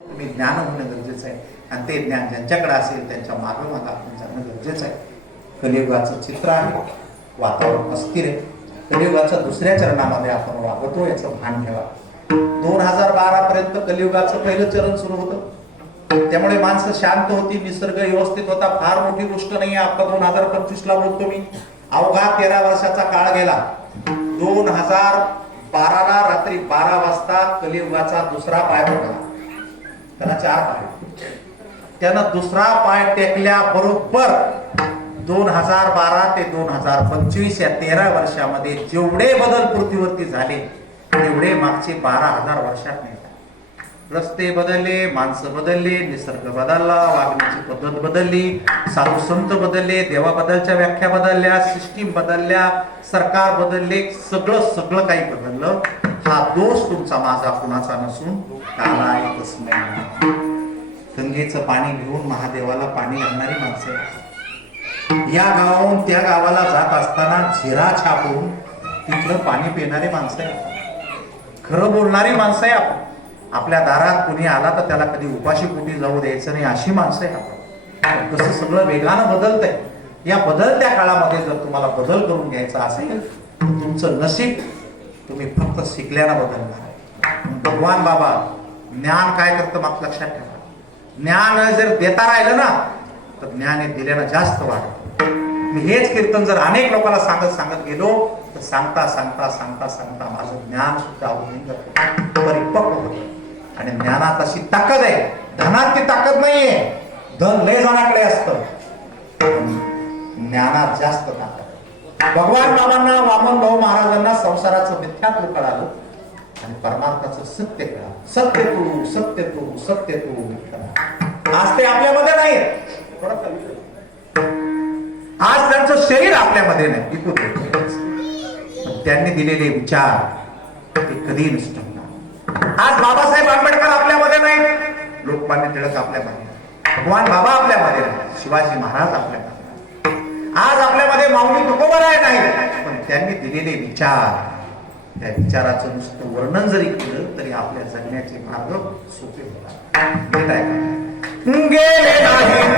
तुम्ही ज्ञान होणं गरजेचं आहे. आणि ते ज्ञान ज्यांच्याकडे असेल त्यांच्या मागं आपण जाणं गरजेचं आहे. कलियुगाचं चित्र आहे. वातावरण अस्थिर आहे. कलियुगाच्या दुसऱ्या चरणामध्ये आपण वागतो याचं भान ठेवा. दोन हजार बारा पर्यंत कलियुगाचं पहिलं चरण सुरू होतं. त्यामुळे माणसं शांत होती निसर्ग व्यवस्थित होता. फार मोठी गोष्ट नाही आहे. आता दोन हजार पंचवीस ला बोलतो मी. अवघा तेरा वर्षाचा काळ गेला. दोन हजार बाराला रात्री बारा वाजता कलियुगाचा दुसरा पाय पडला. त्याला चार पाय. त्यानं दुसरा पाय टेकल्या बरोबर दोन हजार बारा ते दोन हजार पंचवीस या तेरा वर्षामध्ये जेवढे बदल पृथ्वीवरती झाले तेवढे मागचे बारा हजार वर्षात नाही रस्ते बदलले माणसं बदलले निसर्ग बदलला वागण्याची पद्धत बदलली साधू संत बदलले देवाबद्दलच्या व्याख्या बदलल्या सिस्टीम बदलल्या सरकार बदलले सगळं सगळं काही बदललं. हा दोष तुमचा माझा कुणाचा नसून काला एकच गंगेचं पाणी घेऊन महादेवाला पाणी घालणारी माणसं या गावाहून त्या गावाला जात असताना झिरा छापून तिथलं पाणी पिणारी माणसं आहे खरं बोलणारी माणसं आहे आपण. आपल्या दारात कुणी आला तर त्याला कधी उपाशी कुठे जाऊ द्यायचं नाही अशी माणसं आहे आपण. कसं सगळं वेगानं बदलतंय. या बदलत्या काळामध्ये जर तुम्हाला बदल करून घ्यायचा असेल तर तुमचं नशीब तुम्ही फक्त शिकल्याला बदलणार भगवान बाबा ज्ञान काय करतं मग लक्षात ठेवा. ज्ञान जर देता राहिलं ना तर ज्ञान हे दिल्यानं जास्त वाढत मी हेच कीर्तन जर अनेक लोकांना सांगत सांगत गेलो तर सांगता सांगता सांगता सांगता माझं ज्ञान सुद्धा उल्लिंग परिपक्व होत. आणि ज्ञानात अशी ताकद आहे. धनात ती ताकद नाहीये. धन लय जणाकडे असतं. ज्ञानात जास्त ताकद भगवान बाबांना वामन भाऊ महाराजांना संसाराचं मिथ्यात्व कळालं आणि परमार्थाचं सत्य कळालं. सत्य तू सत्य तू सत्य तू. आज ते आपल्यामध्ये नाही. आज त्यांचं शरीर आपल्यामध्ये नाही. पण त्यांनी दिलेले विचार ते कधी नष्ट होणार आज बाबासाहेब आंबेडकर आपल्यामध्ये नाही. लोकमान्य टिळक आपल्यामध्ये भगवान बाबा आपल्यामध्ये नाही. शिवाजी महाराज आपल्यामध्ये आज आपल्यामध्ये माऊली तुकोबराय नाही पण त्यांनी दिलेले विचार त्या विचाराचं नुसतं वर्णन जरी केलं तरी आपल्या जगण्याचे मार्ग सोपे होतात. गेले नाही